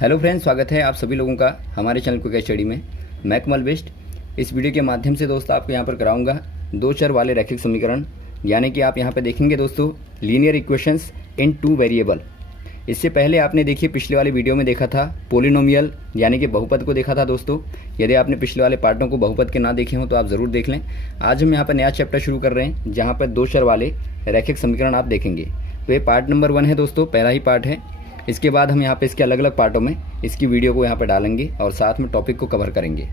Hello friends, स्वागत है आप सभी लोगों का हमारे चैनल क्विक स्टडी में। मैं कमल बेस्ट। इस वीडियो के माध्यम से दोस्तों आपको यहाँ पर कराऊंगा दो चर वाले रैखिक समीकरण, यानी कि आप यहाँ पर देखेंगे दोस्तों लीनियर इक्वेशंस इन टू वेरिएबल। इससे पहले आपने देखिए पिछले वाले वीडियो में देखा था पॉलिनोमियल यानी कि बहुपद को देखा था दोस्तों। यदि आपने पिछले वाले पार्टों को बहुपद के ना देखे हों तो आप ज़रूर देख लें। आज हम यहाँ पर नया चैप्टर शुरू कर रहे हैं जहाँ पर दो चर वाले रैखिक समीकरण आप देखेंगे। तो ये पार्ट नंबर 1 है दोस्तों, पहला ही पार्ट है। इसके बाद हम यहाँ पे इसके अलग अलग पार्टों में इसकी वीडियो को यहाँ पर डालेंगे और साथ में टॉपिक को कवर करेंगे।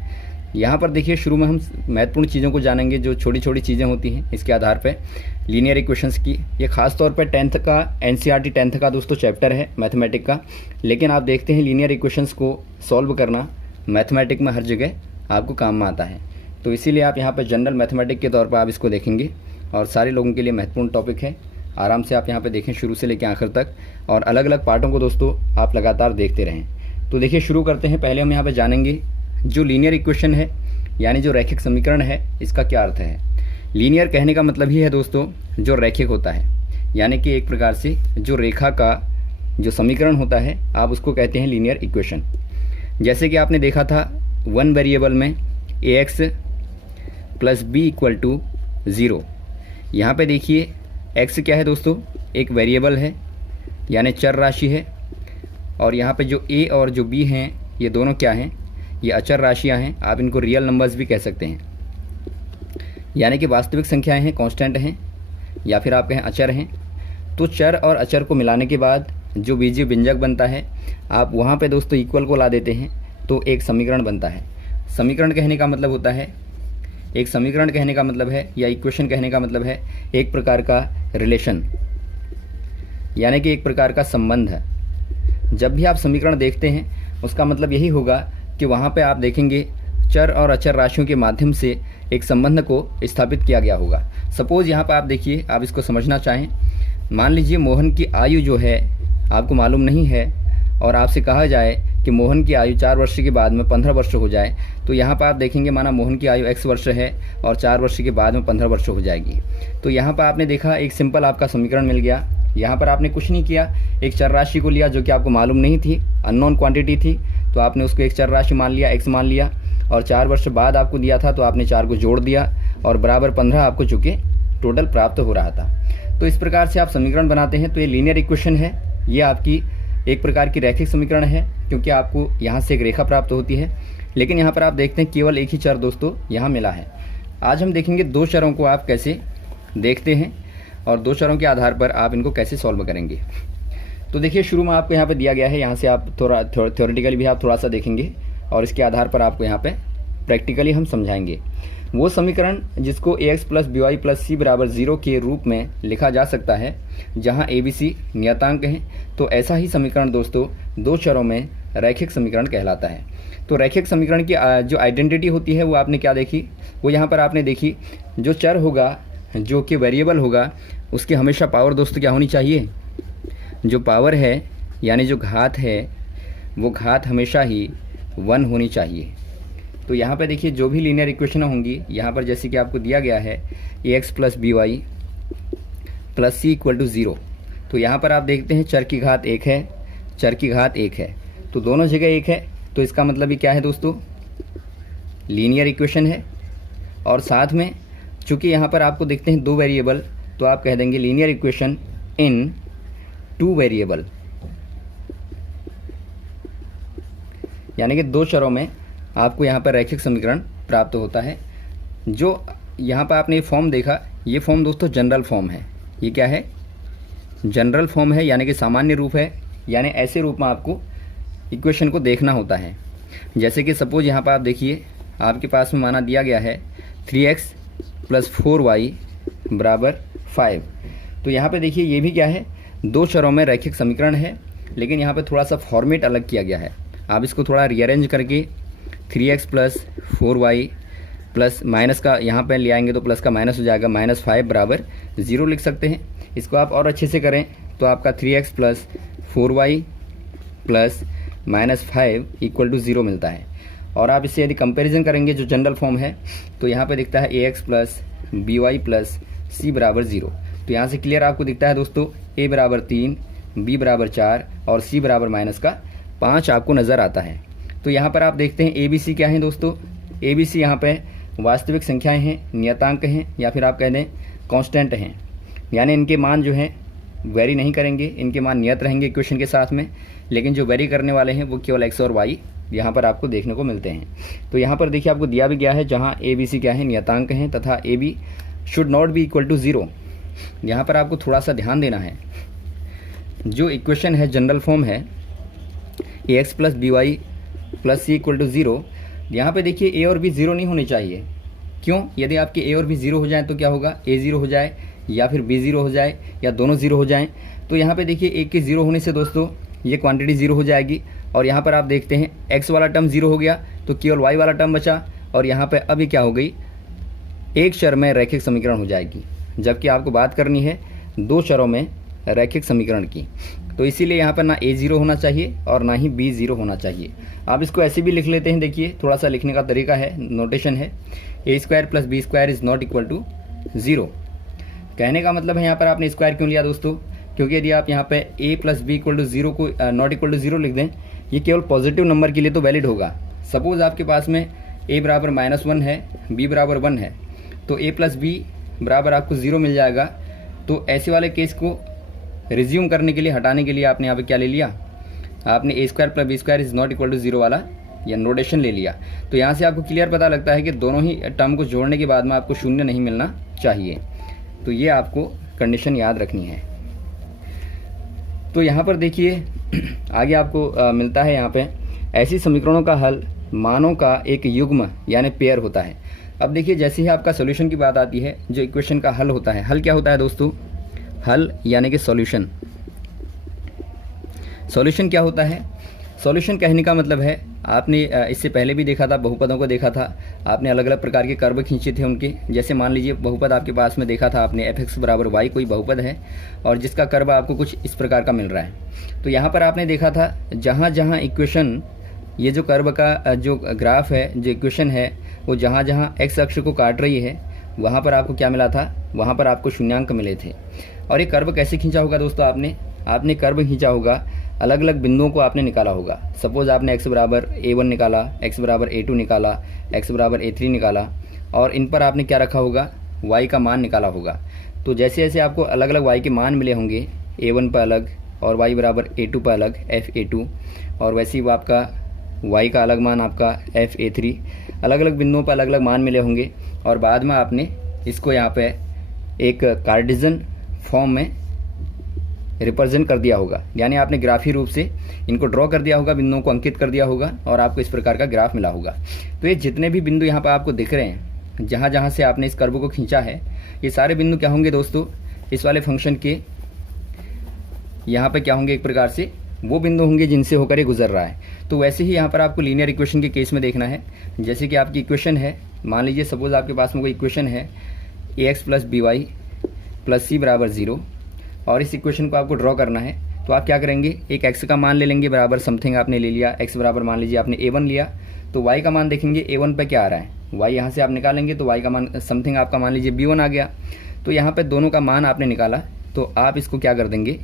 यहाँ पर देखिए शुरू में हम महत्वपूर्ण चीज़ों को जानेंगे, जो छोटी छोटी चीज़ें होती हैं इसके आधार पे लीनियर इक्वेशंस की। ये खास तौर पर 10th का NCERT 10th का दोस्तों चैप्टर है मैथमेटिक का। लेकिन आप देखते हैं लीनियर इक्वेशंस को सॉल्व करना मैथमेटिक में हर जगह आपको काम में आता है। तो इसीलिए आप यहाँ पर जनरल मैथमेटिक के तौर पर आप इसको देखेंगे और सारे लोगों के लिए महत्वपूर्ण टॉपिक है। आराम से आप यहाँ पे देखें शुरू से लेकर आखिर तक, और अलग अलग पार्टों को दोस्तों आप लगातार देखते रहें। तो देखिए शुरू करते हैं। पहले हम यहाँ पे जानेंगे जो लीनियर इक्वेशन है यानी जो रैखिक समीकरण है इसका क्या अर्थ है। लीनियर कहने का मतलब ही है दोस्तों जो रैखिक होता है, यानी कि एक प्रकार से जो रेखा का जो समीकरण होता है आप उसको कहते हैं लीनियर इक्वेशन। जैसे कि आपने देखा था वन वेरिएबल में ax plus B equal to 0। यहाँ पे देखिए x क्या है दोस्तों, एक वेरिएबल है यानी चर राशि है, और यहाँ पे जो a और जो b हैं ये दोनों क्या हैं, ये अचर राशियाँ हैं। आप इनको रियल नंबर्स भी कह सकते हैं, यानी कि वास्तविक संख्याएं हैं, कांस्टेंट हैं, या फिर आप कहें अचर हैं। तो चर और अचर को मिलाने के बाद जो बीजीय व्यंजक बनता है आप वहाँ पे दोस्तों इक्वल को ला देते हैं तो एक समीकरण बनता है। समीकरण कहने का मतलब होता है, एक समीकरण कहने का मतलब है या इक्वेशन कहने का मतलब है एक प्रकार का रिलेशन, यानी कि एक प्रकार का संबंध है। जब भी आप समीकरण देखते हैं उसका मतलब यही होगा कि वहाँ पे आप देखेंगे चर और अचर राशियों के माध्यम से एक संबंध को स्थापित किया गया होगा। सपोज़ यहाँ पर आप देखिए, आप इसको समझना चाहें, मान लीजिए मोहन की आयु जो है आपको मालूम नहीं है और आपसे कहा जाए कि मोहन की आयु 4 वर्ष के बाद में 15 वर्ष हो जाए। तो यहाँ पर आप देखेंगे माना मोहन की आयु x वर्ष है और 4 वर्ष के बाद में 15 वर्ष हो जाएगी। तो यहाँ पर आपने देखा एक सिंपल आपका समीकरण मिल गया। यहाँ पर आपने कुछ नहीं किया, एक चर राशि को लिया जो कि आपको मालूम नहीं थी, अननोन क्वांटिटी थी, तो आपने उसको एक चर राशि मान लिया, x मान लिया, और 4 वर्ष बाद आपको दिया था तो आपने 4 को जोड़ दिया और बराबर 15 आपको चूँकि टोटल प्राप्त हो रहा था। तो इस प्रकार से आप समीकरण बनाते हैं। तो ये लीनियर इक्वेशन है, ये आपकी एक प्रकार की रैखिक समीकरण है क्योंकि आपको यहाँ से एक रेखा प्राप्त होती है। लेकिन यहाँ पर आप देखते हैं केवल एक ही चर दोस्तों यहाँ मिला है। आज हम देखेंगे दो चरों को आप कैसे देखते हैं और दो चरों के आधार पर आप इनको कैसे सॉल्व करेंगे। तो देखिए शुरू में आपको यहाँ पे दिया गया है, यहाँ से आप थोड़ा थ्योरेटिकली भी आप थोड़ा सा देखेंगे और इसके आधार पर आपको यहाँ पे प्रैक्टिकली हम समझाएंगे। वो समीकरण जिसको ax plus by plus c बराबर 0 के रूप में लिखा जा सकता है जहाँ abc नियतांक हैं। तो ऐसा ही समीकरण दोस्तों दो चरों में रैखिक समीकरण कहलाता है। तो रैखिक समीकरण की जो आइडेंटिटी होती है वो आपने क्या देखी, वो यहाँ पर आपने देखी, जो चर होगा जो कि वेरिएबल होगा उसकी हमेशा पावर दोस्तों क्या होनी चाहिए, जो पावर है यानी जो घात है वो घात हमेशा ही 1 होनी चाहिए। तो यहाँ पर देखिए जो भी लीनियर इक्वेशन होंगी यहाँ पर जैसे कि आपको दिया गया है ax plus by plus c equal to 0। तो यहाँ पर आप देखते हैं चर की घात 1 है, चर की घात 1 है, तो दोनों जगह 1 है। तो इसका मतलब ये क्या है दोस्तों, लीनियर इक्वेशन है। और साथ में चूँकि यहाँ पर आपको देखते हैं दो वेरिएबल, तो आप कह देंगे linear equation in two variable, यानी कि दो चरों में आपको यहाँ पर रैखिक समीकरण प्राप्त होता है। जो यहाँ पर आपने ये फॉर्म देखा, ये फॉर्म दोस्तों जनरल फॉर्म है। ये क्या है, जनरल फॉर्म है, यानी कि सामान्य रूप है, यानी ऐसे रूप में आपको इक्वेशन को देखना होता है। जैसे कि सपोज यहाँ पर आप देखिए आपके पास में माना दिया गया है 3x प्लस 4y बराबर 5। तो यहाँ पे देखिए ये भी क्या है, दो चरों में रैखिक समीकरण है, लेकिन यहाँ पे थोड़ा सा फॉर्मेट अलग किया गया है। आप इसको थोड़ा रीअरेंज करके 3x plus 4y plus minus का यहाँ पे ले आएंगे तो प्लस का माइनस हो जाएगा, -5 बराबर 0 लिख सकते हैं। इसको आप और अच्छे से करें तो आपका 3x plus 4y plus -5 equal to 0 मिलता है। और आप इससे यदि कंपैरिजन करेंगे जो जनरल फॉर्म है तो यहाँ पे दिखता है ax plus by plus c बराबर 0। तो यहाँ से क्लियर आपको दिखता है दोस्तों a बराबर 3, b बराबर 4 और c बराबर 5 आपको नज़र आता है। तो यहाँ पर आप देखते हैं ए बी सी क्या है दोस्तों, ए बी सी यहाँ पे वास्तविक संख्याएं हैं, नियतांक हैं, या फिर आप कह दें कांस्टेंट हैं, यानी इनके मान जो हैं वेरी नहीं करेंगे, इनके मान नियत रहेंगे इक्वेशन के साथ में, लेकिन जो वेरी करने वाले हैं वो केवल एक्स और वाई यहाँ पर आपको देखने को मिलते हैं। तो यहाँ पर देखिए आपको दिया भी गया है जहाँ ए बी सी क्या है, नियतांक हैं, तथा A B should not be equal to 0। यहाँ पर आपको थोड़ा सा ध्यान देना है, जो इक्वेशन है जनरल फॉर्म है A X plus B Y plus C equal to 0, यहाँ पे देखिए ए और बी 0 नहीं होने चाहिए। क्यों? यदि आपके ए और बी 0 हो जाए तो क्या होगा, ए 0 हो जाए या फिर बी 0 हो जाए या दोनों 0 हो जाएं, तो यहाँ पे देखिए ए के 0 होने से दोस्तों ये क्वांटिटी 0 हो जाएगी। और यहाँ पर आप देखते हैं एक्स वाला टर्म 0 हो गया तो केवल वाई वाला टर्म बचा, और यहाँ पे अभी क्या हो गई, एक चर में रैखिक समीकरण हो जाएगी, जबकि आपको बात करनी है 2 चरों में रैखिक समीकरण की। तो इसीलिए यहाँ पर ना ए 0 होना चाहिए और ना ही बी 0 होना चाहिए। आप इसको ऐसे भी लिख लेते हैं, देखिए थोड़ा सा लिखने का तरीका है, नोटेशन है, A square plus B square is not equal to 0। कहने का मतलब है यहाँ पर आपने स्क्वायर क्यों लिया दोस्तों, क्योंकि यदि आप यहाँ पे a plus B equal to 0 को नॉट इक्वल टू 0 लिख दें, ये केवल पॉजिटिव नंबर के लिए तो वैलिड होगा। सपोज आपके पास में a बराबर -1 है, b बराबर 1 है, तो a प्लस बी बराबर आपको 0 मिल जाएगा। तो ऐसे वाले केस को रिज्यूम करने के लिए, हटाने के लिए आपने यहाँ पे क्या ले लिया, आपने A square plus B square is not equal to 0 वाला या नोटेशन ले लिया। तो यहाँ से आपको क्लियर पता लगता है कि दोनों ही टर्म को जोड़ने के बाद में आपको 0 नहीं मिलना चाहिए। तो ये आपको कंडीशन याद रखनी है। तो यहाँ पर देखिए आगे आपको मिलता है यहाँ पे ऐसी समीकरणों का हल मानों का एक युग्म यानी पेयर होता है। अब देखिए जैसे ही आपका सॉल्यूशन की बात आती है, जो इक्वेशन का हल होता है, हल क्या होता है दोस्तों, हल यानी कि सॉल्यूशन। सॉल्यूशन क्या होता है, सॉल्यूशन कहने का मतलब है, आपने इससे पहले भी देखा था, बहुपदों को देखा था आपने, अलग अलग प्रकार के कर्व खींचे थे उनके। जैसे मान लीजिए बहुपद आपके पास में देखा था आपने, एफ एक्स बराबर वाई कोई बहुपद है और जिसका कर्व आपको कुछ इस प्रकार का मिल रहा है। तो यहाँ पर आपने देखा था जहाँ जहाँ इक्वेशन, ये जो कर्व का जो ग्राफ है, जो इक्वेशन है, वो जहाँ जहाँ एक्स अक्ष को काट रही है वहाँ पर आपको क्या मिला था, वहाँ पर आपको शून्यांक मिले थे। और ये कर्व कैसे खींचा होगा दोस्तों, आपने कर्व खींचा होगा, अलग अलग बिंदुओं को आपने निकाला होगा। सपोज आपने x बराबर a1 निकाला, x बराबर a2 निकाला, x बराबर a3 निकाला, और इन पर आपने क्या रखा होगा, y का मान निकाला होगा। तो जैसे जैसे आपको अलग अलग y के मान मिले होंगे, a1 पर अलग और y बराबर a2 पर अलग f(a2), और वैसे ही आपका y का अलग मान आपका f(a3), अलग अलग बिंदुओं पर अलग अलग मान मिले होंगे। और बाद में आपने इसको यहाँ पे एक कार्टेशियन फॉर्म में रिप्रेजेंट कर दिया होगा, यानी आपने ग्राफी रूप से इनको ड्रॉ कर दिया होगा, बिंदुओं को अंकित कर दिया होगा और आपको इस प्रकार का ग्राफ मिला होगा। तो ये जितने भी बिंदु यहाँ पर आपको दिख रहे हैं, जहाँ जहाँ से आपने इस कर्व को खींचा है, ये सारे बिंदु क्या होंगे दोस्तों, इस वाले फंक्शन के यहाँ पर क्या होंगे, एक प्रकार से वो बिंदु होंगे जिनसे होकर ये गुजर रहा है। तो वैसे ही यहाँ पर आपको लीनियर इक्वेशन के केस में देखना है। जैसे कि आपकी इक्वेशन है, मान लीजिए सपोज आपके पास में कोई इक्वेशन है A X plus B Y plus C बराबर 0, और इस इक्वेशन को आपको ड्रॉ करना है। तो आप क्या करेंगे, एक x का मान ले लेंगे बराबर समथिंग आपने ले लिया, x बराबर मान लीजिए आपने a1 लिया, तो y का मान देखेंगे a1 पे क्या आ रहा है, y यहाँ से आप निकालेंगे तो y का मान समथिंग आपका मान लीजिए b1 आ गया। तो यहाँ पे दोनों का मान आपने निकाला, तो आप इसको क्या कर देंगे,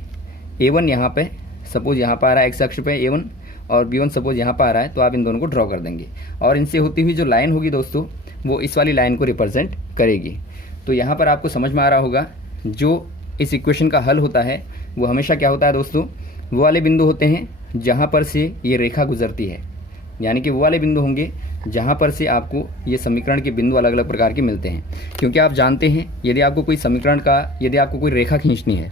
a1 यहाँ पे सपोज यहाँ पर आ रहा है x अक्ष पे a1, और b1 सपोज यहाँ पर आ रहा है, तो आप इन दोनों को ड्रॉ कर देंगे और इनसे होती हुई जो लाइन होगी दोस्तों, वो इस वाली लाइन को रिप्रेजेंट करेगी। तो यहाँ पर आपको समझ में आ रहा होगा, जो इस इक्वेशन का हल होता है वो हमेशा क्या होता है दोस्तों, वो वाले बिंदु होते हैं जहाँ पर से ये रेखा गुजरती है, यानी कि वो वाले बिंदु होंगे जहाँ पर से आपको ये समीकरण के बिंदु अलग अलग प्रकार के मिलते हैं। क्योंकि आप जानते हैं यदि आपको कोई समीकरण का, यदि आपको कोई रेखा खींचनी है,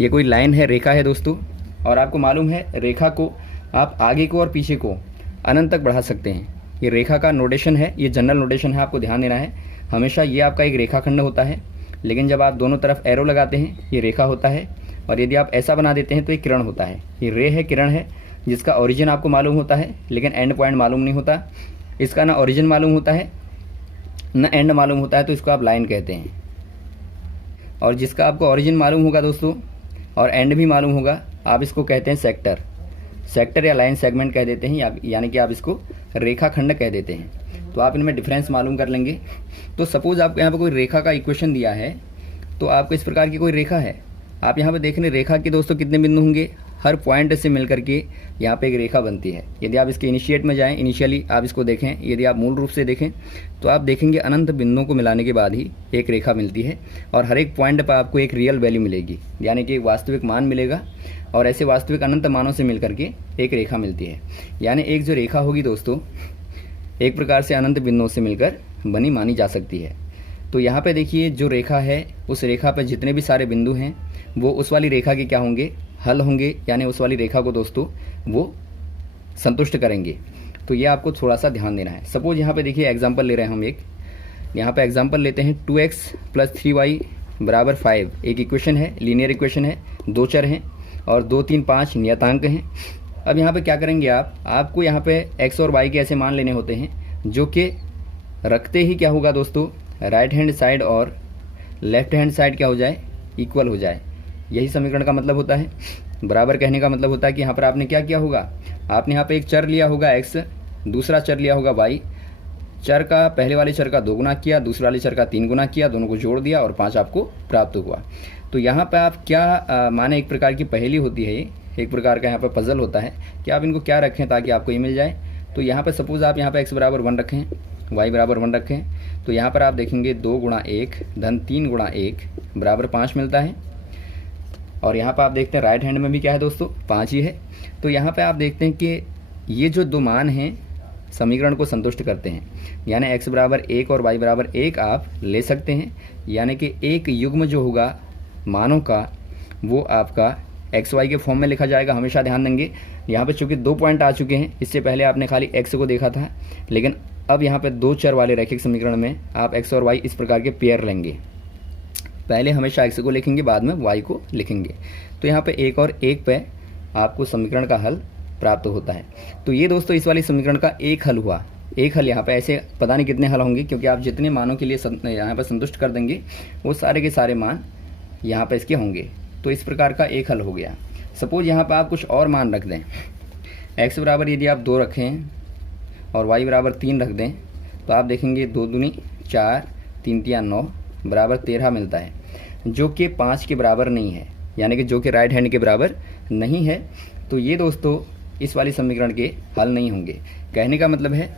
ये कोई लाइन है, रेखा है दोस्तों, और आपको मालूम है रेखा को आप आगे को और पीछे को अनंत तक बढ़ा सकते हैं। ये रेखा का नोटेशन है, ये जनरल नोटेशन है, आपको ध्यान देना है। हमेशा ये आपका एक रेखाखंड होता है, लेकिन जब आप दोनों तरफ एरो लगाते हैं ये रेखा होता है, और यदि आप ऐसा बना देते हैं तो ये किरण होता है। ये रे है, किरण है, जिसका ओरिजिन आपको मालूम होता है लेकिन एंड पॉइंट मालूम नहीं होता। इसका ना ओरिजिन मालूम होता है ना एंड मालूम होता है, तो इसको आप लाइन कहते हैं। और जिसका आपको ओरिजिन मालूम होगा दोस्तों और एंड भी मालूम होगा, आप इसको कहते हैं सेक्टर। सेक्टर या लाइन सेगमेंट कह देते हैं, यानी कि आप इसको रेखाखंड कह देते हैं। तो आप इनमें डिफरेंस मालूम कर लेंगे। तो सपोज आपको यहाँ पर कोई रेखा का इक्वेशन दिया है, तो आपको इस प्रकार की कोई रेखा है, आप यहाँ पे देख रहे हैं रेखा के दोस्तों कितने बिंदु होंगे, हर पॉइंट से मिलकर के यहाँ पे एक रेखा बनती है। यदि आप इसके इनिशिएट में जाएं, इनिशियली आप इसको देखें, यदि आप मूल रूप से देखें तो आप देखेंगे अनंत बिंदुओं को मिलाने के बाद ही एक रेखा मिलती है और हर एक पॉइंट पर आपको एक रियल वैल्यू मिलेगी, यानी कि एक वास्तविक मान मिलेगा और ऐसे वास्तविक अनंत मानों से मिलकर के एक रेखा मिलती है। यानी एक जो रेखा होगी दोस्तों, एक प्रकार से अनंत बिंदुओं से मिलकर बनी मानी जा सकती है। तो यहाँ पे देखिए जो रेखा है, उस रेखा पर जितने भी सारे बिंदु हैं वो उस वाली रेखा के क्या होंगे, हल होंगे, यानी उस वाली रेखा को दोस्तों वो संतुष्ट करेंगे। तो ये आपको थोड़ा सा ध्यान देना है। सपोज यहाँ पे देखिए एग्जांपल ले रहे हैं हम एक, यहाँ पे एग्जांपल लेते हैं 2x + 3y = 5। एक इक्वेशन है, लीनियर इक्वेशन है, दो चर हैं और 2, 3, 5 नियतांक हैं। अब यहाँ पे क्या करेंगे आपको यहाँ पे x और y के ऐसे मान लेने होते हैं जो कि रखते ही क्या होगा दोस्तों, राइट हैंड साइड और लेफ्ट हैंड साइड क्या हो जाए, इक्वल हो जाए। यही समीकरण का मतलब होता है। बराबर कहने का मतलब होता है कि यहाँ पर आपने क्या किया होगा, आपने यहाँ पे एक चर लिया होगा x, दूसरा चर लिया होगा y। चर का पहले वाले चर का 2 गुना किया, दूसरे वाले चर का 3 गुना किया, दोनों को जोड़ दिया और 5 आपको प्राप्त हुआ। तो यहाँ पर आप क्या माने एक प्रकार की पहेली होती है, एक प्रकार का यहाँ पर पजल होता है कि आप इनको क्या रखें ताकि आपको ये मिल जाए। तो यहाँ पर सपोज आप यहाँ पर x = 1 रखें, y = 1 रखें, तो यहाँ पर आप देखेंगे 2 × 1 धन 3 × 1 = 5 मिलता है। और यहाँ पर आप देखते हैं राइट हैंड में भी क्या है दोस्तों, 5 ही है। तो यहाँ पे आप देखते हैं कि ये जो दो मान हैं समीकरण को संतुष्ट करते हैं, यानी x = 1 और y = 1 आप ले सकते हैं। यानी कि एक युग्म जो होगा मानों का वो आपका एक्स वाई के फॉर्म में लिखा जाएगा। हमेशा ध्यान देंगे, यहाँ पे चूंकि 2 पॉइंट आ चुके हैं, इससे पहले आपने खाली x को देखा था, लेकिन अब यहाँ पे 2 चर वाले रैखिक समीकरण में आप x और y इस प्रकार के पेयर लेंगे। पहले हमेशा x को लिखेंगे, बाद में y को लिखेंगे। तो यहाँ पे 1 और 1 पे आपको समीकरण का हल प्राप्त होता है। तो ये दोस्तों इस वाले समीकरण का एक हल हुआ। एक हल यहाँ पे ऐसे पता नहीं कितने हल होंगे, क्योंकि आप जितने मानों के लिए यहाँ पर संतुष्ट कर देंगे वो सारे के सारे मान यहाँ पे इसके होंगे। तो इस प्रकार का एक हल हो गया। सपोज यहाँ पर आप कुछ और मान रख दें, x बराबर यदि आप 2 रखें और y बराबर 3 रख दें, तो आप देखेंगे 2 दूनी 4, 3 तिया 9 बराबर 13 मिलता है, जो कि 5 के बराबर नहीं है, यानी कि जो कि राइट हैंड के बराबर नहीं है। तो ये दोस्तों इस वाली समीकरण के हल नहीं होंगे। कहने का मतलब है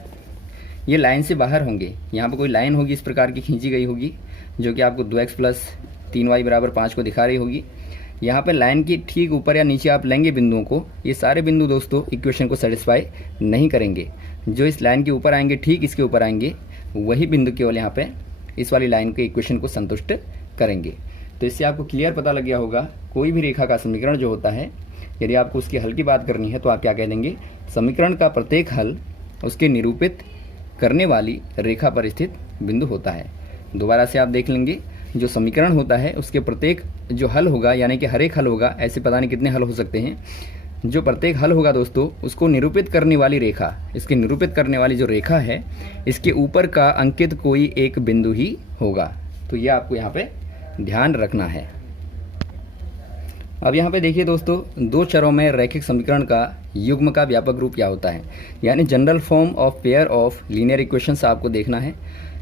ये लाइन से बाहर होंगे। यहाँ पर कोई लाइन होगी इस प्रकार की खींची गई होगी, जो कि आपको 2x + 3y = 5 को दिखा रही होगी। यहाँ पर लाइन की ठीक ऊपर या नीचे आप लेंगे बिंदुओं को, ये सारे बिंदु दोस्तों इक्वेशन को सेटिस्फाई नहीं करेंगे। जो इस लाइन के ऊपर आएंगे, ठीक इसके ऊपर आएंगे, वही बिंदु केवल यहाँ पे इस वाली लाइन के इक्वेशन को संतुष्ट करेंगे। तो इससे आपको क्लियर पता लग गया होगा, कोई भी रेखा का समीकरण जो होता है, यदि आपको उसके हल की बात करनी है तो आप क्या कह देंगे, समीकरण का प्रत्येक हल उसके निरूपित करने वाली रेखा पर स्थित बिंदु होता है। दोबारा से आप देख लेंगे, जो समीकरण होता है उसके प्रत्येक जो हल होगा, यानी कि हर एक हल होगा, ऐसे पता नहीं कितने हल हो सकते हैं, जो प्रत्येक हल होगा दोस्तों उसको निरूपित करने वाली रेखा, इसके निरूपित करने वाली जो रेखा है, इसके ऊपर का अंकित कोई एक बिंदु ही होगा। तो ये आपको यहाँ पे ध्यान रखना है। अब यहाँ पे देखिए दोस्तों, 2 चरों में रैखिक समीकरण का युग्म का व्यापक रूप क्या होता है, यानी general form of pair of linear equations आपको देखना है।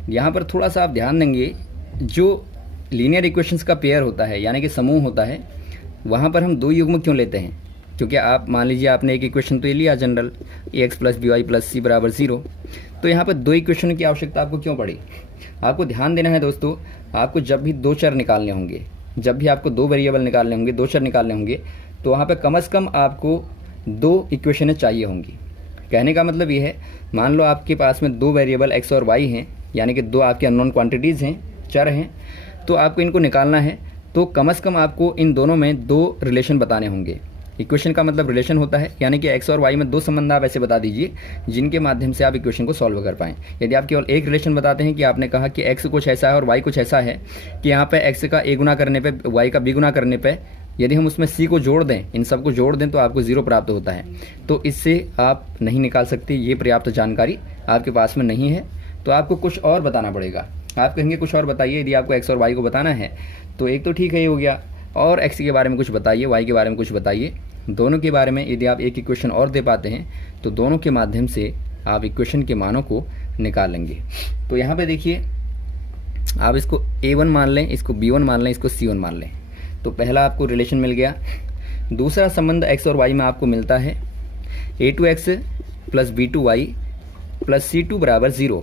यहाँ पर थोड़ा सा आप ध्यान देंगे, जो लीनियर इक्वेशंस का पेयर होता है, यानी कि समूह होता है, वहाँ पर हम 2 युग्म क्यों लेते हैं, क्योंकि आप मान लीजिए आपने एक इक्वेशन तो ये लिया जनरल, ax + by + c = 0, तो यहाँ पर 2 इक्वेशन की आवश्यकता आपको क्यों पड़ी। आपको ध्यान देना है दोस्तों, आपको जब भी 2 चर निकालने होंगे, जब भी आपको 2 वेरिएबल निकालने होंगे, 2 चर निकालने होंगे, तो वहाँ पे कम से कम आपको 2 इक्वेशनें चाहिए होंगी। कहने का मतलब ये है, मान लो आपके पास में 2 वेरिएबल x और y हैं, यानी कि 2 आपके अननोन क्वांटिटीज़ हैं, चर हैं, तो आपको इनको निकालना है, तो कम से कम आपको इन दोनों में 2 रिलेशन बताने होंगे। इक्वेशन का मतलब रिलेशन होता है, यानी कि x और y में 2 संबंध आप ऐसे बता दीजिए जिनके माध्यम से आप इक्वेशन को सॉल्व कर पाएँ। यदि आप केवल एक रिलेशन बताते हैं कि आपने कहा कि x कुछ ऐसा है और y कुछ ऐसा है कि यहाँ पे x का a गुना करने पे y का b गुना करने पे यदि हम उसमें c को जोड़ दें, इन सबको जोड़ दें, तो आपको 0 प्राप्त होता है। तो इससे आप नहीं निकाल सकते, ये पर्याप्त जानकारी आपके पास में नहीं है, तो आपको कुछ और बताना पड़ेगा। आप कहेंगे कुछ और बताइए, यदि आपको x और y को बताना है तो एक तो ठीक है, ये हो गया, और x के बारे में कुछ बताइए, y के बारे में कुछ बताइए। दोनों के बारे में यदि आप एक इक्वेशन और दे पाते हैं तो दोनों के माध्यम से आप इक्वेशन के मानों को निकाल लेंगे। तो यहाँ पे देखिए, आप इसको a1 मान लें, इसको b1 मान लें, इसको c1 मान लें। तो पहला आपको रिलेशन मिल गया, दूसरा संबंध x और y में आपको मिलता है a2x plus b2y plus c2 बराबर 0,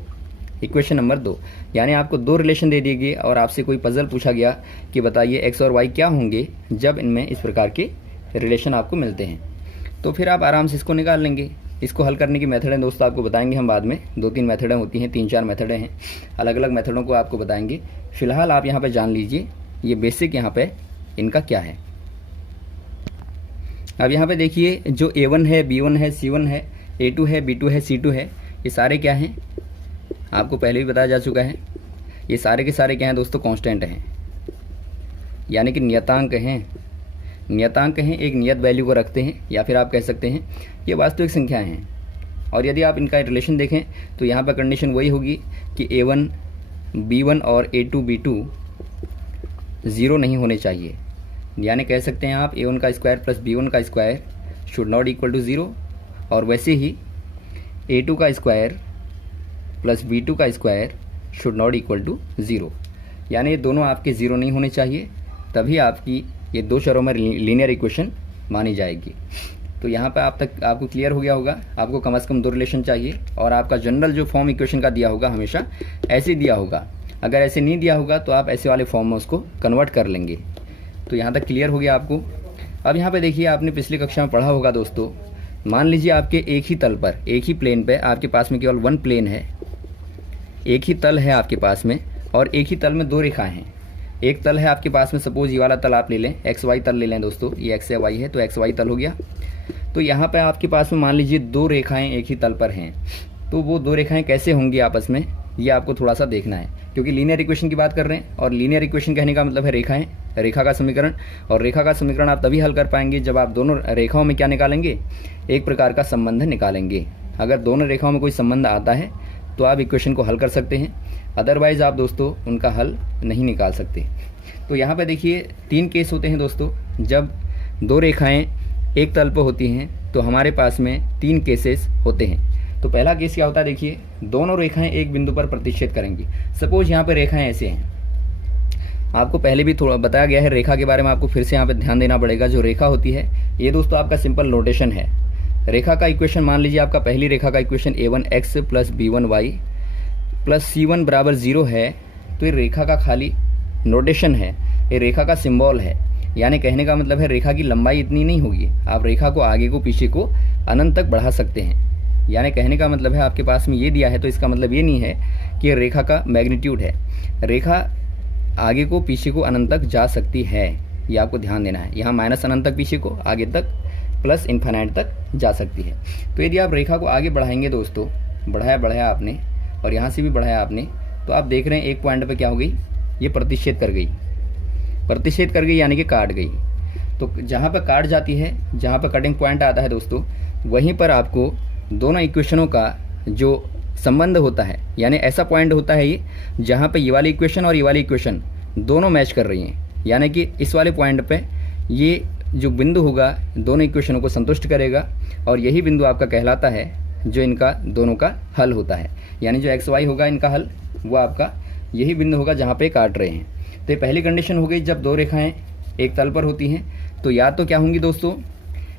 इक्वेशन नंबर 2। यानी आपको दो रिलेशन दे दिए गए और आपसे कोई पजल पूछा गया कि बताइए x और y क्या होंगे जब इनमें इस प्रकार के रिलेशन आपको मिलते हैं, तो फिर आप आराम से इसको निकाल लेंगे। इसको हल करने की मेथड है दोस्तों आपको बताएंगे हम बाद में, 2-3 मेथडें होती हैं, 3-4 मेथडें हैं, अलग अलग मेथडों को आपको बताएंगे। फिलहाल आप यहाँ पे जान लीजिए ये बेसिक यहाँ पे इनका क्या है। अब यहाँ पे देखिए जो a1 है, b1 है, c1 है, a2 है, b2 है, c2 है, ये सारे क्या हैं आपको पहले भी बताया जा चुका है। ये सारे के सारे क्या हैं दोस्तों, कांस्टेंट हैं, यानी कि नियतांक हैं। नियतांक हैं, एक नियत वैल्यू को रखते हैं, या फिर आप कह सकते हैं ये वास्तविक संख्याएं हैं। और यदि आप इनका रिलेशन देखें तो यहाँ पर कंडीशन वही होगी कि a1 b1 और a2 b2 ज़ीरो नहीं होने चाहिए। यानी कह सकते हैं आप a1 का स्क्वायर प्लस b1 का square should not equal to 0, और वैसे ही a2 का स्क्वायर प्लस b2 का square should not equal to 0। यानी ये दोनों आपके ज़ीरो नहीं होने चाहिए, तभी आपकी ये दो चरों में लीनियर इक्वेशन मानी जाएगी। तो यहाँ पे आप तक आपको क्लियर हो गया होगा। आपको कम से कम दो रिलेशन चाहिए, और आपका जनरल जो फॉर्म इक्वेशन का दिया होगा हमेशा ऐसे दिया होगा। अगर ऐसे नहीं दिया होगा तो आप ऐसे वाले फॉर्म में उसको कन्वर्ट कर लेंगे। तो यहाँ तक क्लियर हो गया आपको। अब यहाँ पे देखिए आपने पिछली कक्षा में पढ़ा होगा दोस्तों, मान लीजिए आपके एक ही तल पर, एक ही प्लेन पे आपके पास में केवल वन प्लेन है, एक ही तल है आपके पास में, और एक ही तल में दो रेखाएं हैं। एक तल है आपके पास में, सपोज ये वाला तल आप ले लें, एक्स वाई तल ले लें दोस्तों, ये एक्स है वाई है तो एक्स वाई तल हो गया। तो यहाँ पे आपके पास में मान लीजिए दो रेखाएं एक ही तल पर हैं, तो वो दो रेखाएं कैसे होंगी आपस में, ये आपको थोड़ा सा देखना है, क्योंकि लीनियर इक्वेशन की बात कर रहे हैं, और लीनियर इक्वेशन कहने का मतलब है रेखाएं, रेखा का समीकरण। और रेखा का समीकरण आप तभी हल कर पाएंगे जब आप दोनों रेखाओं में क्या निकालेंगे, एक प्रकार का संबंध निकालेंगे। अगर दोनों रेखाओं में कोई संबंध आता है तो आप इक्वेशन को हल कर सकते हैं, अदरवाइज़ आप दोस्तों उनका हल नहीं निकाल सकते। तो यहाँ पे देखिए 3 केस होते हैं दोस्तों, जब दो रेखाएं एक तल पर होती हैं तो हमारे पास में 3 केसेस होते हैं। तो पहला केस क्या होता है, देखिए दोनों रेखाएं एक बिंदु पर प्रतिच्छेद करेंगी। सपोज यहाँ पे रेखाएं ऐसे हैं, आपको पहले भी थोड़ा बताया गया है रेखा के बारे में, आपको फिर से यहाँ पे ध्यान देना पड़ेगा। जो रेखा होती है ये दोस्तों आपका सिंपल नोटेशन है। रेखा का इक्वेशन मान लीजिए आपका पहली रेखा का equation a1x plus b1y plus c1 बराबर 0 है, तो ये रेखा का खाली नोटेशन है, ये रेखा का सिंबल है। यानी कहने का मतलब है रेखा की लंबाई इतनी नहीं होगी, आप रेखा को आगे को पीछे को अनंत तक बढ़ा सकते हैं। यानी कहने का मतलब है आपके पास में ये दिया है तो इसका मतलब ये नहीं है कि ये रेखा का मैग्नीट्यूड है, रेखा आगे को पीछे को अनंत तक जा सकती है, ये आपको ध्यान देना है। यहाँ माइनस अनंत तक पीछे को, आगे तक प्लस इन्फिनिट तक जा सकती है। तो यदि आप रेखा को आगे बढ़ाएंगे दोस्तों, बढ़ाया आपने और यहाँ से भी बढ़ाया आपने, तो आप देख रहे हैं एक पॉइंट पे क्या हो गई, ये प्रतिच्छेद कर गई यानी कि काट गई। तो जहाँ पर काट जाती है, जहाँ पर कटिंग पॉइंट आता है दोस्तों, वहीं पर आपको दोनों इक्वेशनों का जो संबंध होता है, यानी ऐसा पॉइंट होता है ये जहाँ पे ये वाली इक्वेशन और ये वाली इक्वेशन दोनों मैच कर रही हैं। यानी कि इस वाले पॉइंट पे ये जो बिंदु होगा दोनों इक्वेशनों को संतुष्ट करेगा, और यही बिंदु आपका कहलाता है जो इनका दोनों का हल होता है। यानी जो एक्स वाई होगा इनका हल, वो आपका यही बिंदु होगा जहाँ पे काट रहे हैं। तो ये पहली कंडीशन हो गई, जब दो रेखाएं एक तल पर होती हैं तो या तो क्या होंगी दोस्तों,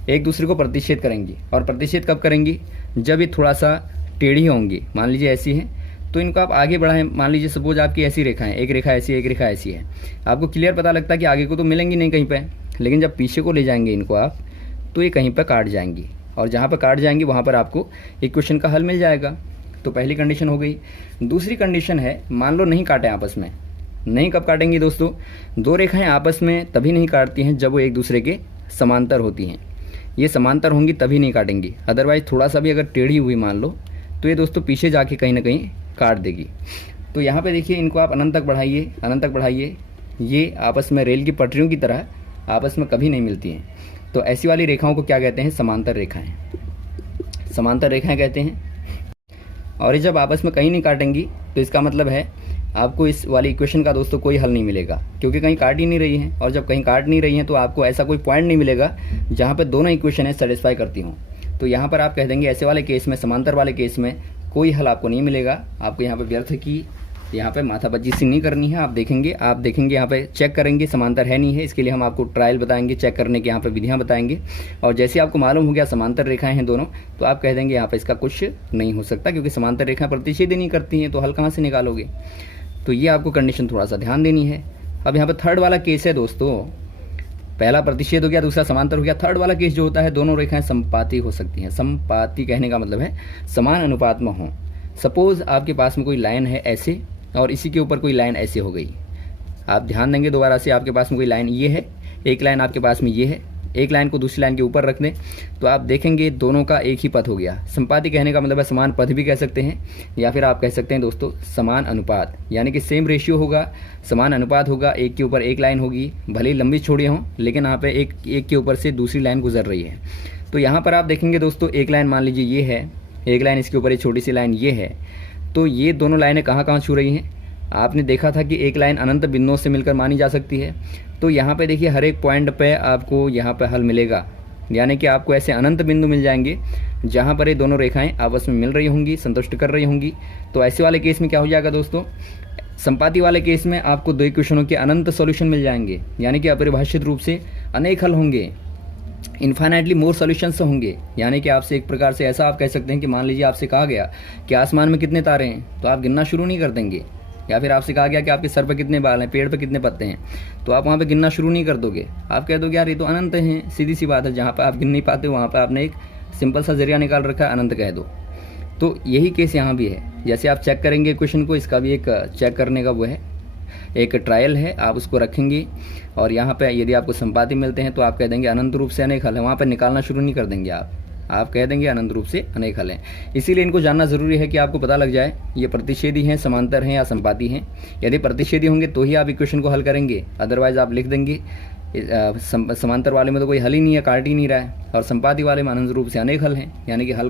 एक दूसरे को प्रतिच्छेद करेंगी। और प्रतिच्छेद कब करेंगी, जब ये थोड़ा सा टेढ़ी होंगी। मान लीजिए ऐसी है तो इनको आप आगे बढ़ाएं, मान लीजिए सपोज आपकी ऐसी रेखा है, एक रेखा ऐसी है, एक रेखा ऐसी है, आपको क्लियर पता लगता है कि आगे को तो मिलेंगी नहीं कहीं पे, लेकिन जब पीछे को ले जाएंगे इनको आप, तो ये कहीं पर काट जाएंगी, और जहाँ पर काट जाएंगी वहाँ पर आपको इक्वेशन का हल मिल जाएगा। तो पहली कंडीशन हो गई। दूसरी कंडीशन है, मान लो नहीं काटे आपस में। नहीं कब काटेंगी दोस्तों, दो रेखाएं आपस में तभी नहीं काटती हैं जब वो एक दूसरे के समांतर होती हैं। ये समांतर होंगी तभी नहीं काटेंगी, अदरवाइज थोड़ा सा भी अगर टेढ़ी हुई मान लो तो ये दोस्तों पीछे जाके कहीं ना कहीं काट देगी। तो यहाँ पे देखिए इनको आप अनंत तक बढ़ाइए, ये आपस में रेल की पटरियों की तरह आपस में कभी नहीं मिलती हैं। तो ऐसी वाली रेखाओं को क्या कहते हैं, समांतर रेखाएं, समांतर रेखाएं कहते हैं। और ये जब आपस में कहीं नहीं काटेंगी तो इसका मतलब है आपको इस वाली इक्वेशन का दोस्तों कोई हल नहीं मिलेगा, क्योंकि कहीं काट ही नहीं रही है। और जब कहीं काट नहीं रही है तो आपको ऐसा कोई पॉइंट नहीं मिलेगा जहाँ पे दोनों इक्वेशन है सेटिस्फाई करती हों। तो यहाँ पर आप कह देंगे ऐसे वाले केस में, समांतर वाले केस में कोई हल आपको नहीं मिलेगा। आपको यहाँ पर व्यर्थ की यहाँ पे माथापच्ची नहीं करनी है। आप देखेंगे यहाँ पे चेक करेंगे समांतर है नहीं है, इसके लिए हम आपको ट्रायल बताएंगे, चेक करने के यहाँ पे विधियाँ बताएंगे। और जैसे आपको मालूम हो गया समांतर रेखाएं हैं दोनों, तो आप कह देंगे यहाँ पे इसका कुछ नहीं हो सकता, क्योंकि समांतर रेखाएं प्रतिच्छेद नहीं करती हैं, तो हल कहाँ से निकालोगे। तो ये आपको कंडीशन थोड़ा सा ध्यान देनी है। अब यहाँ पर थर्ड वाला केस है दोस्तों, पहला प्रतिच्छेद हो गया, दूसरा समांतर हो गया। थर्ड वाला केस जो होता है, दोनों रेखाएं समपाती हो सकती हैं। समपाती कहने का मतलब है समान अनुपात में हो। सपोज आपके पास में कोई लाइन है ऐसे, और इसी के ऊपर कोई लाइन ऐसे हो गई। आप ध्यान देंगे दोबारा से, आपके पास में कोई लाइन ये है, एक लाइन आपके पास में ये है, एक लाइन को दूसरी लाइन के ऊपर रख दें तो आप देखेंगे दोनों का एक ही पथ हो गया। संपाती कहने का मतलब है समान पथ भी कह सकते हैं, या फिर आप कह सकते हैं दोस्तों समान अनुपात, यानी कि सेम रेशियो होगा, समान अनुपात होगा। एक के ऊपर एक लाइन होगी, भले ही लंबी छोड़ी हों, लेकिन यहाँ पे एक के ऊपर से दूसरी लाइन गुजर रही है। तो यहाँ पर आप देखेंगे दोस्तों, एक लाइन मान लीजिए ये है, एक लाइन इसके ऊपर एक छोटी सी लाइन ये है, तो ये दोनों लाइनें कहाँ कहाँ छू रही हैं। आपने देखा था कि एक लाइन अनंत बिंदुओं से मिलकर मानी जा सकती है। तो यहाँ पे देखिए हर एक पॉइंट पे आपको यहाँ पे हल मिलेगा, यानी कि आपको ऐसे अनंत बिंदु मिल जाएंगे जहाँ पर ये दोनों रेखाएं आपस में मिल रही होंगी, संतुष्ट कर रही होंगी। तो ऐसे वाले केस में क्या हो जाएगा दोस्तों, संपाती वाले केस में आपको दो इक्वेशनों के अनंत सॉल्यूशन मिल जाएंगे, यानी कि अपरिभाषित रूप से अनेक हल होंगे, इन्फाइनाइटली मोर सॉल्यूशंस होंगे। यानी कि आपसे एक प्रकार से ऐसा आप कह सकते हैं कि मान लीजिए आपसे कहा गया कि आसमान में कितने तारे हैं, तो आप गिनना शुरू नहीं कर देंगे। या फिर आपसे कहा गया कि आपके सर पर कितने बाल हैं, पेड़ पर कितने पत्ते हैं, तो आप वहाँ पे गिनना शुरू नहीं कर दोगे। आप कह दोगे यार ये तो अनंत हैं, सीधी सी बात है। जहाँ पर आप गिन नहीं पाते वहाँ पर आपने एक सिंपल सा जरिया निकाल रखा है, अनंत कह दो। तो यही केस यहाँ भी है। जैसे आप चेक करेंगे क्वेश्चन को, इसका भी एक चेक करने का वो है, एक ट्रायल है, आप उसको रखेंगे और यहाँ पे यदि आपको संपाती मिलते हैं तो आप कह देंगे अनंत रूप से अनेक हल है। वहाँ पर निकालना शुरू नहीं कर देंगे आप कह देंगे अनंत रूप से अनेक हल हैं। इसीलिए इनको जानना ज़रूरी है कि आपको पता लग जाए ये प्रतिच्छेदी हैं, समांतर हैं या संपाती हैं। यदि प्रतिच्छेदी होंगे तो ही आप इक्वेशन को हल करेंगे, अदरवाइज आप लिख देंगे समांतर वाले में तो कोई हल ही नहीं है, काट ही नहीं रहा है, और संपाती वाले में अनंत रूप से अनेक हल हैं, यानी कि हल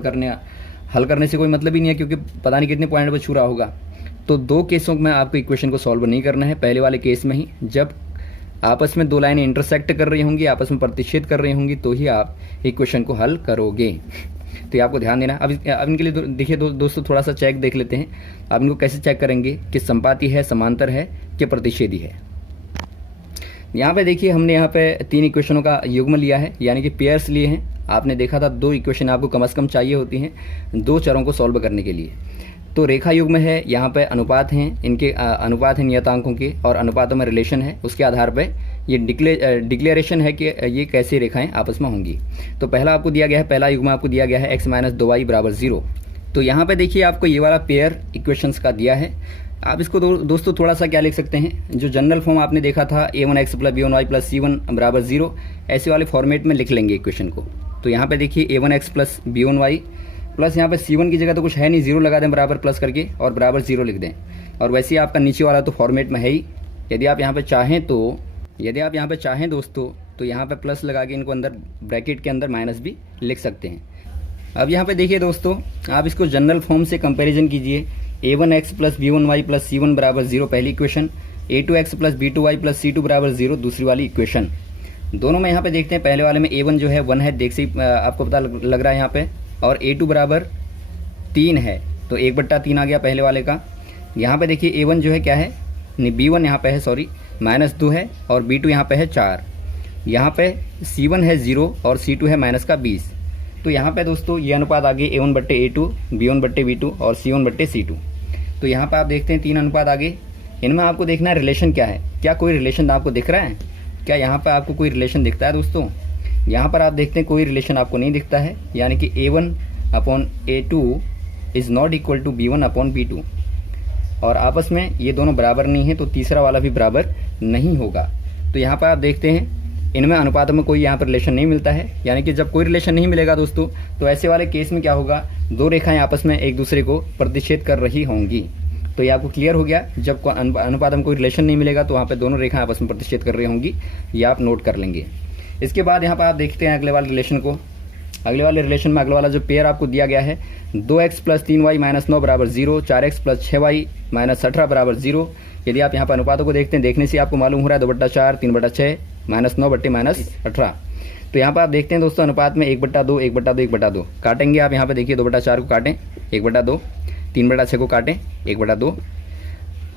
करने से कोई मतलब ही नहीं है, क्योंकि पता नहीं कितने पॉइंट पर छू रहा होगा। तो दो केसों में आपको इक्वेशन को सॉल्व नहीं करना है। पहले वाले केस में ही जब आपस में दो लाइनें इंटरसेक्ट कर रही होंगी, आपस में प्रतिच्छेद कर रही होंगी, तो ही आप इक्वेशन को हल करोगे। तो ये आपको ध्यान देना। अब इनके लिए देखिए दोस्तों थोड़ा सा चेक देख लेते हैं। आप इनको कैसे चेक करेंगे कि संपाती है, समांतर है कि प्रतिच्छेदी है। यहाँ पे देखिए हमने यहाँ पे तीन इक्वेशनों का युग्म लिया है, यानी कि पेयर्स लिए हैं। आपने देखा था दो इक्वेशन आपको कम से कम चाहिए होती हैं दो चरों को सॉल्व करने के लिए। तो रेखा युग्म है, यहाँ पे अनुपात हैं, इनके अनुपात हैं नियतांकों के, और अनुपातों में रिलेशन है। उसके आधार पे ये डिक्लेरेशन है कि ये कैसी रेखाएं आपस में होंगी। तो पहला आपको दिया गया है, पहला युग्म आपको दिया गया है x - 2y = 0। तो यहाँ पे देखिए आपको ये वाला पेयर इक्वेशंस का दिया है। आप इसको दोस्तों थोड़ा सा क्या लिख सकते हैं, जो जनरल फॉर्म आपने देखा था a1x + b1y + c1 = 0, ऐसे वाले फॉर्मेट में लिख लेंगे इक्वेशन को। तो यहाँ पे देखिए a1x + b1y प्लस यहाँ पे c1 की जगह तो कुछ है नहीं, 0 लगा दें बराबर प्लस करके और बराबर 0 लिख दें। और वैसे ही आपका नीचे वाला तो फॉर्मेट में है ही। यदि आप यहाँ पे चाहें दोस्तों तो यहाँ पे प्लस लगा के इनको अंदर ब्रैकेट के अंदर माइनस भी लिख सकते हैं। अब यहाँ पे देखिए दोस्तों, आप इसको जनरल फॉर्म से कंपेरिजन कीजिए। a1x + b1y + c1 = 0 पहली इक्वेशन, a2x + b2y + c2 = 0 दूसरी वाली इक्वेशन। दोनों में यहाँ पे देखते हैं, पहले वाले में a1 जो है 1 है, देख से आपको पता लग रहा है यहाँ पे, और a2 = 3 है, तो 1/3 आ गया पहले वाले का। यहाँ पे देखिए a1 जो है क्या है, b1 यहाँ पे है सॉरी -2 है, और b2 यहाँ पे है 4। यहाँ पे c1 है 0 और c2 है -20। तो यहाँ पे दोस्तों ये अनुपात आ गए a1/a2, b1/b2 और c1/c2। तो यहाँ पे आप देखते हैं 3 अनुपात आ गए। इनमें आपको देखना है रिलेशन क्या है, क्या कोई रिलेशन आपको दिख रहा है, क्या यहाँ पे आपको कोई रिलेशन दिखता है दोस्तों। यहाँ पर आप देखते हैं कोई रिलेशन आपको नहीं दिखता है, यानी कि a1/a2 is not equal to b1/b2, और आपस में ये दोनों बराबर नहीं है, तो तीसरा वाला भी बराबर नहीं होगा। तो यहाँ पर आप देखते हैं इनमें अनुपातों में कोई यहाँ पर रिलेशन नहीं मिलता है, यानी कि जब कोई रिलेशन नहीं मिलेगा दोस्तों, तो ऐसे वाले केस में क्या होगा, दो रेखाएं आपस में एक दूसरे को प्रतिच्छेद कर रही होंगी। तो ये आपको क्लियर हो गया, जब अनुपात में कोई रिलेशन नहीं मिलेगा तो वहाँ पर दोनों रेखाएं आपस में प्रतिच्छेद कर रही होंगी, ये आप नोट कर लेंगे। इसके बाद यहाँ पर आप देखते हैं अगले वाले रिलेशन को। अगले वाले रिलेशन में अगले वाला जो पेयर आपको दिया गया है, 2x + 3y - 9 = 0, 4x + 6y - 18 = 0। यदि आप यहाँ पर अनुपातों को देखते हैं, देखने से आपको मालूम हो रहा है 2/4, 3/6, -9/- 18। तो यहाँ पर आप देखते हैं दोस्तों अनुपात में 1/2, 1/2, 1/2 काटेंगे आप। यहाँ पे देखिए 2/4 को काटें 1/2, 3/6 को काटें 1/2,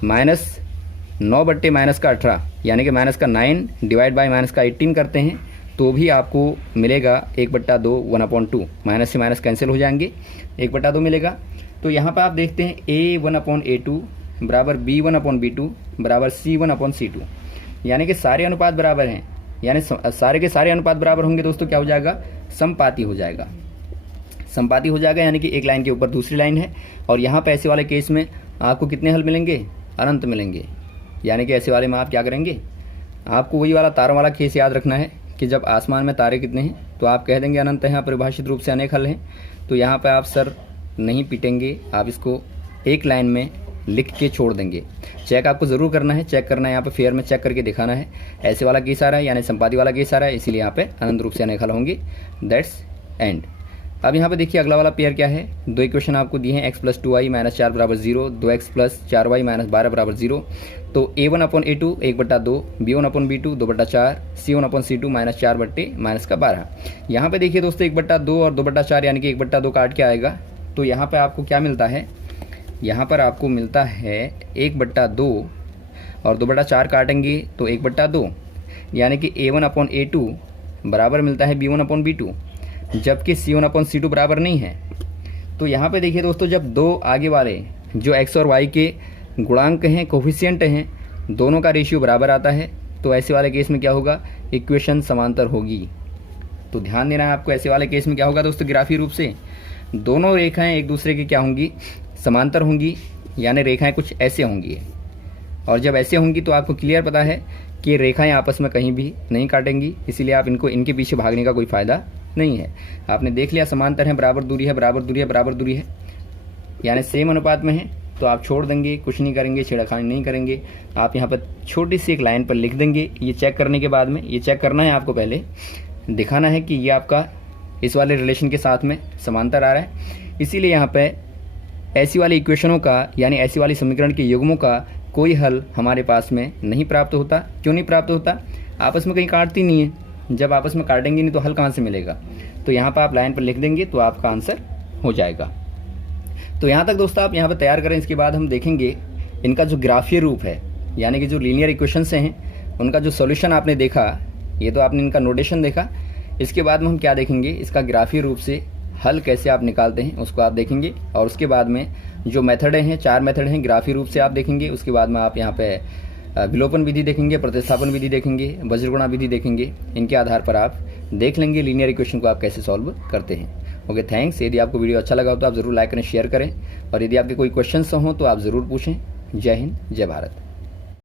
-9/-18 यानी कि -9 डिवाइड बाय -18 करते हैं तो भी आपको मिलेगा 1/2 1/2। माइनस से माइनस कैंसिल हो जाएंगे, 1/2 मिलेगा। तो यहाँ पर आप देखते हैं A1/A2 बराबर B1/B2 बराबर C1/C2, यानी कि सारे अनुपात बराबर हैं। यानी सारे के सारे अनुपात बराबर होंगे दोस्तों, क्या हो जाएगा, समपाती हो जाएगा। समपाती हो जाएगा यानी कि एक लाइन के ऊपर दूसरी लाइन है। और यहाँ पे ऐसे वाले केस में आपको कितने हल मिलेंगे, अनंत मिलेंगे। यानी कि ऐसे वाले में आप क्या करेंगे, आपको वही वाला तारों वाला केस याद रखना है कि जब आसमान में तारे कितने हैं तो आप कह देंगे अनंत हैं, परिभाषित रूप से अनेक हल हैं। तो यहाँ पे आप सर नहीं पीटेंगे, आप इसको एक लाइन में लिख के छोड़ देंगे। चेक आपको ज़रूर करना है, चेक करना है, यहाँ पे फेयर में चेक करके दिखाना है। ऐसे वाला केस आ रहा है यानी संपादी वाला केस आ रहा है, इसीलिए यहाँ पे अनंत रूप से अनेक हल होंगे। That's and. अब यहाँ पे देखिए अगला वाला पेयर क्या है। दो इक्वेशन आपको दिए हैं, x + 2y - 4 बराबर 0, 2x + 4y - 12 बराबर 0। तो A1/A2 1/2, B1/B2 2/4, C1/C2 -4/-12। यहाँ पे देखिए दोस्तों 1/2 और 2/4 यानी कि 1/2 काट के आएगा। तो यहाँ पे आपको क्या मिलता है, यहाँ पर आपको मिलता है 1/2 और 2/4 काटेंगे तो 1/2, यानी कि A1/A2 बराबर मिलता है B1/B2, जबकि C1/C2 बराबर नहीं है। तो यहाँ पे देखिए दोस्तों, जब दो आगे वाले जो x और y के गुणांक हैं, कोफिशिएंट हैं, दोनों का रेशियो बराबर आता है तो ऐसे वाले केस में क्या होगा, इक्वेशन समांतर होगी। तो ध्यान देना है आपको, ऐसे वाले केस में क्या होगा दोस्तों, ग्राफीय रूप से दोनों रेखाएं एक दूसरे की क्या होंगी, समांतर होंगी, यानी रेखाएं कुछ ऐसे होंगी। और जब ऐसे होंगी तो आपको क्लियर पता है कि रेखाएं आपस में कहीं भी नहीं काटेंगी, इसीलिए आप इनके पीछे भागने का कोई फ़ायदा नहीं है। आपने देख लिया समांतर है, बराबर दूरी है, बराबर दूरी है, बराबर दूरी है, यानी सेम अनुपात में है, तो आप छोड़ देंगे, कुछ नहीं करेंगे, छेड़खानी नहीं करेंगे। आप यहाँ पर छोटी सी एक लाइन पर लिख देंगे। ये चेक करने के बाद में, ये चेक करना है आपको, पहले दिखाना है कि ये आपका इस वाले रिलेशन के साथ में समांतर आ रहा है। इसीलिए यहाँ पे ऐसी वाली इक्वेशनों का यानी ऐसी वाली समीकरण के युग्मों का कोई हल हमारे पास में नहीं प्राप्त होता। क्यों नहीं प्राप्त होता, आपस में कहीं काटती नहीं है। जब आपस में काटेंगे नहीं तो हल कहाँ से मिलेगा। तो यहाँ पर आप लाइन पर लिख देंगे तो आपका आंसर हो जाएगा। तो यहाँ तक दोस्तों आप यहाँ पर तैयार करें। इसके बाद हम देखेंगे इनका जो ग्राफीय रूप है, यानी कि जो लीनियर इक्वेशंस हैं उनका जो सॉल्यूशन आपने देखा, ये तो आपने इनका नोटेशन देखा। इसके बाद में हम क्या देखेंगे, इसका ग्राफीय रूप से हल कैसे आप निकालते हैं उसको आप देखेंगे। और उसके बाद में जो मेथड हैं, 4 मेथड हैं, ग्राफीय रूप से आप देखेंगे। उसके बाद में आप यहाँ पे विलोपन विधि देखेंगे, प्रतिस्थापन विधि देखेंगे, वज्रगुणा विधि देखेंगे। इनके आधार पर आप देख लेंगे लीनियर इक्वेशन को आप कैसे सॉल्व करते हैं। Okay, thanks. यदि आपको वीडियो अच्छा लगा हो तो आप ज़रूर लाइक करें, शेयर करें, और यदि आपके कोई क्वेश्चंस हों तो आप ज़रूर पूछें। जय हिंद, जय भारत।